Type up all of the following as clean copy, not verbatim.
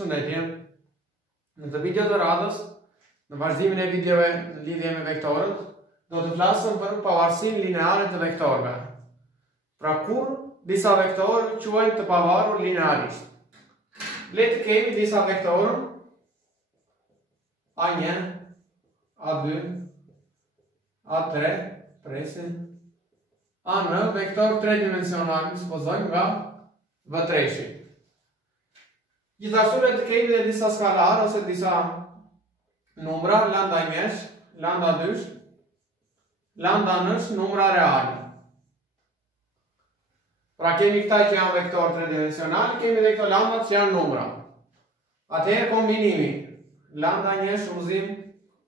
Përshëndetje. Në të video të radhës, në vazhdimin e videove në lidhje me vektorët, do të flasëm për pavarësinë lineare të vektorëve. Pra kur disa vektorë quhen të pavarur linearisht. Le të kemi disa vektorë A1, A2, A3, presin, A në vektor 3-dimensional, supozojmë nga V3. Gjithashtu le të kemi dhe disa skalar ose disa numra, lambda i mesh, lambda dysh, lambda nësh, numra reale. Pra kemi këta që janë vektor 3-dimensional, kemi dhe këto lambda që janë numra. Atëherë kombinimi lambda 1 shumëzim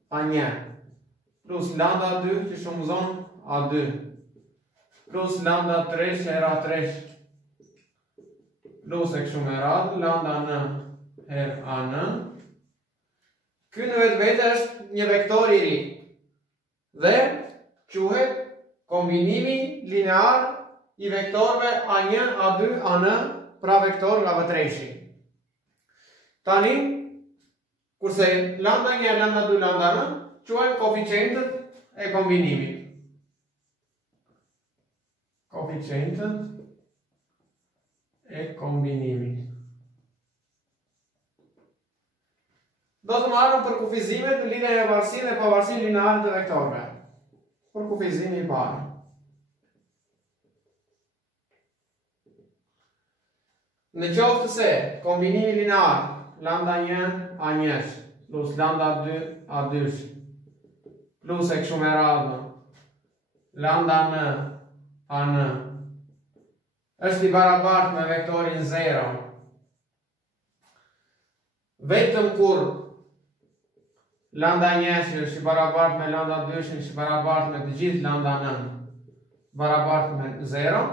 A1 plus lambda 2 që shumëzon A2 plus lambda 3 që era 3 plus e kështu me radhë, lambda në her a në. Ky në vetë vete është një vektor i ri dhe quhet kombinimi linear i vektorëve A1, A2, AN, pra vektor nga V3. Tani, kurse lambda 1, lambda 2, lambda n, quhen koeficientët e kombinimit. Koeficientët e kombinimit. Do të marrëm për kufizimet në lidhje me varësinë dhe pavarësinë lineare të vektorëve. Për kufizimi i parë. Në qoftë se kombinimi linear lambda 1 A1 plus lambda 2 A2 plus e kështu me radhë lambda n AN është i barabartë me vektorin 0, vetëm kur lambda 1 është i barabartë me lambda 2 është i barabartë me të gjithë lambda n barabartë me 0,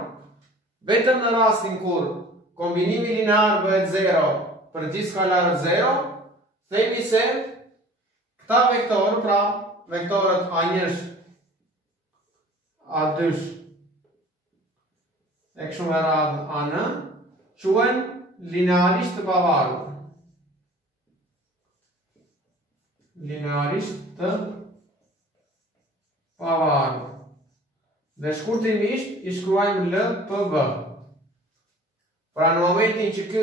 vetëm në rastin kur kombinimi linear bëhet 0 për gjithë skalarët 0, themi se këta vektorë, pra vektorët A1, A2 e kështu me radhë AN, quhen linearisht të pavarur. Linearisht të pavarur. Dhe shkurtimisht i shkruajmë LPV. Pra në momentin që ky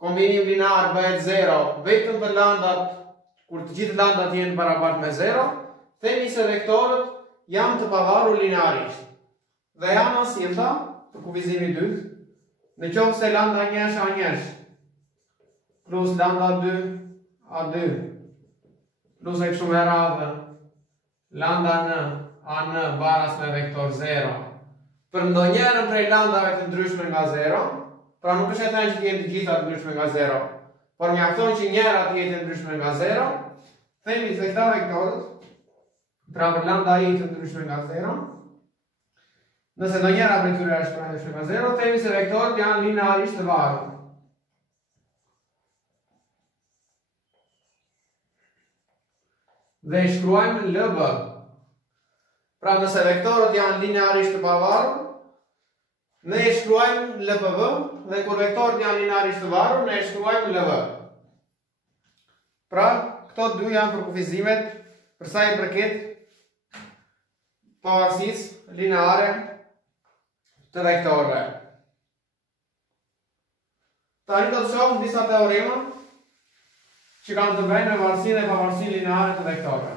kombinim linear bëhet 0, vetëm të landat, kur të gjithë landat jenë barabartë me 0, themi se vektorët janë të pavarur linearisht. Dhe janë asjellta për kufizimi 2, në qoftë se lambda 1 A1 plus lambda 2 A2 plus e kështu me radhë lambda n AN baras me vektor 0 për ndonjëherën prej lambdave të ndryshme nga 0, pra nuk është e thënë që të jenë të gjitha të ndryshme nga 0, por mjafton që njëra të jetë ndryshme nga 0, themi se këta vektorët, pra për lambda i të ndryshme nga 0, nëse do njëra për tyre është pra ndryshme nga 0, themi se vektorët janë linearisht të varur. Dhe i shkruajmë LB. Pra nëse vektorët janë linearisht të pavarur, ne i shkruajmë LPV, dhe kur vektorët janë linearisht të varur, ne i shkruajmë LV. Pra, këto dy janë për kufizimet për sa i përket pavarësisë lineare të vektorëve. Tani do të shohim disa teorema që kanë të bëjnë me varësinë dhe pavarësinë lineare të vektorëve.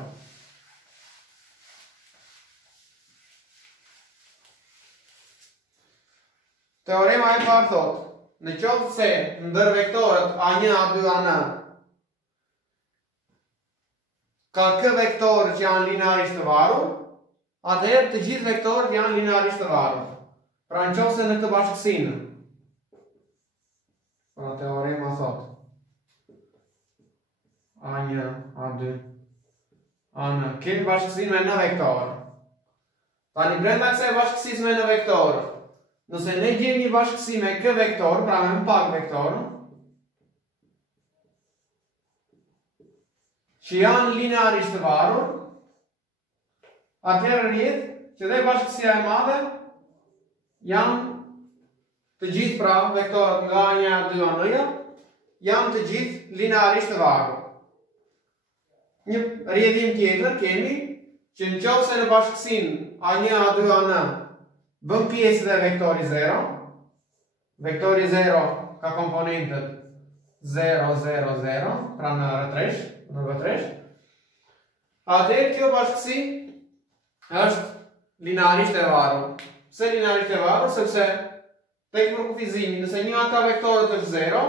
Teorema e parë thotë, në qoftë se ndër vektorët A1, A2, AN ka k vektorë që janë linearisht të varur, atëherë të gjithë vektorët janë linearisht të varur. Pra në qoftë se në këtë bashkësinë. Pra teorema thotë A1, A2, AN kemi bashkësinë me n vektorë. Tani brenda kësaj bashkësisë me n vektorë, nëse ne gjejmë një bashkësi me k vektor, pra me më pak vektor, që janë linearisht të varur, atëherë rrihet që dhe bashkësia e madhe janë të gjithë pra vektorët nga A1, A2, AN-ja, janë të gjithë linearisht të varur. Një rrjedhim tjetër kemi që nëse në bashkësinë A1, A2, A9 bën pjesë dhe vektori 0. Vektori 0 ka komponentët 0, 0, 0, pra në V3. Atëherë kjo bashkësi është linearisht e varur. Pse linearisht e varur? Sepse tek përkufizimi, nëse një nga vektorët është 0,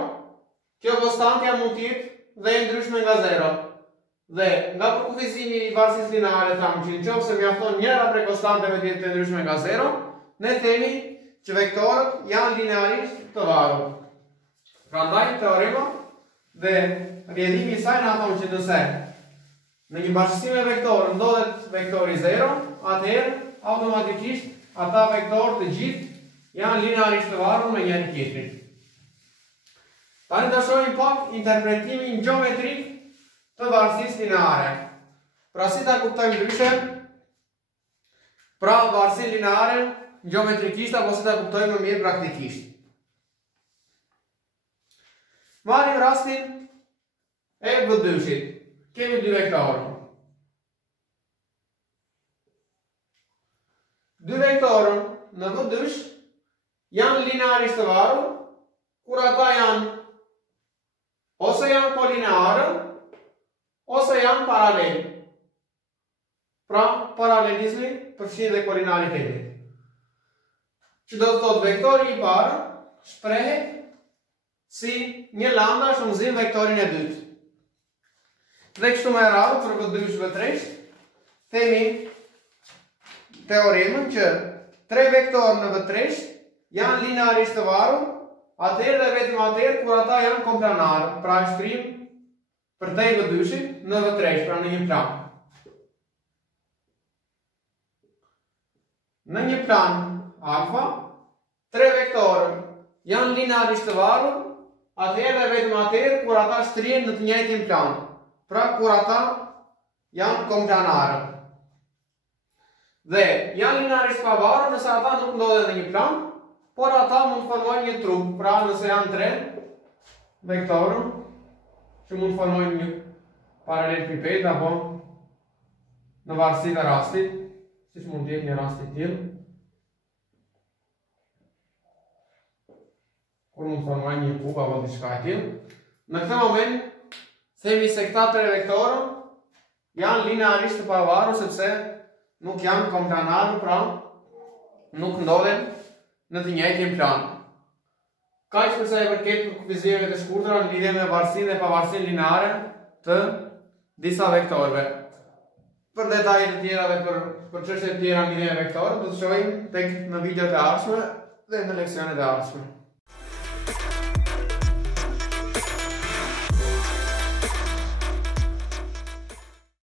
kjo konstantja mund të jetë dhe e ndryshme nga 0. Dhe nga përkufizimi i varësisë lineare thamë që nëse mjafton njëra prej konstanteve të jetë të ndryshme nga 0, ne themi që vektorët janë linearisht të varur. Prandaj teorema dhe rrjedhimi i saj na thonë që nëse në një bashkësi me vektor ndodhet vektori 0, atëherë automatikisht ata vektorë të gjithë janë linearisht të varur me njëri tjetrin. Tani do shohim pak interpretimin gjeometrik të varësisë lineare. Pra si ta kuptojmë ndryshe? Pra varësinë lineare gjeometrikisht apo si ta kuptojmë më mirë praktikisht. Marrim rastin e V2-shit. Kemi dy vektorë. Dy vektorë në V2 janë linearisht të varur kur ata janë ose janë kolineare ose janë paralel. Pra, paralelizmi përfshin dhe kolinaritetin. Që do të thotë vektori i parë shprehet si një lambda shumëzim vektorin e dytë. Dhe kështu me radhë për V2 V3 themi teoremën që tre vektorë në V3 janë linearisht të varur, atëherë dhe vetëm atëherë kur ata janë komplanarë, pra shkrim për te V2-shit në V3, pra në një plan. Në një plan alfa, tre vektorë janë linearisht të varur, atëherë dhe vetëm atëherë kur ata shtrihen në të njëjtin plan, pra kur ata janë komplanarë. Dhe janë linearisht të pavarur nëse ata nuk ndodhen në një plan, por ata mund të formojnë një trup, pra nëse janë tre vektorë që mund të formojnë një paralelipiped apo në varësi të rastit, siç mund të jetë një rast i tillë, kur mund të formojnë një kub apo diçka e tillë. Në këtë moment themi se këta tre vektorë janë linearisht të pavarur sepse nuk janë komplanarë, pra nuk ndodhen në të njëjtin plan. Kaq për sa i përket përkufizimeve të shkurtra në lidhje me varësinë dhe pavarësinë lineare të disa vektorëve. Për detaje të tjera dhe për çështje të tjera në lidhje me vektorët do të shohim tek në videot e ardhshme dhe në leksionet e ardhshme.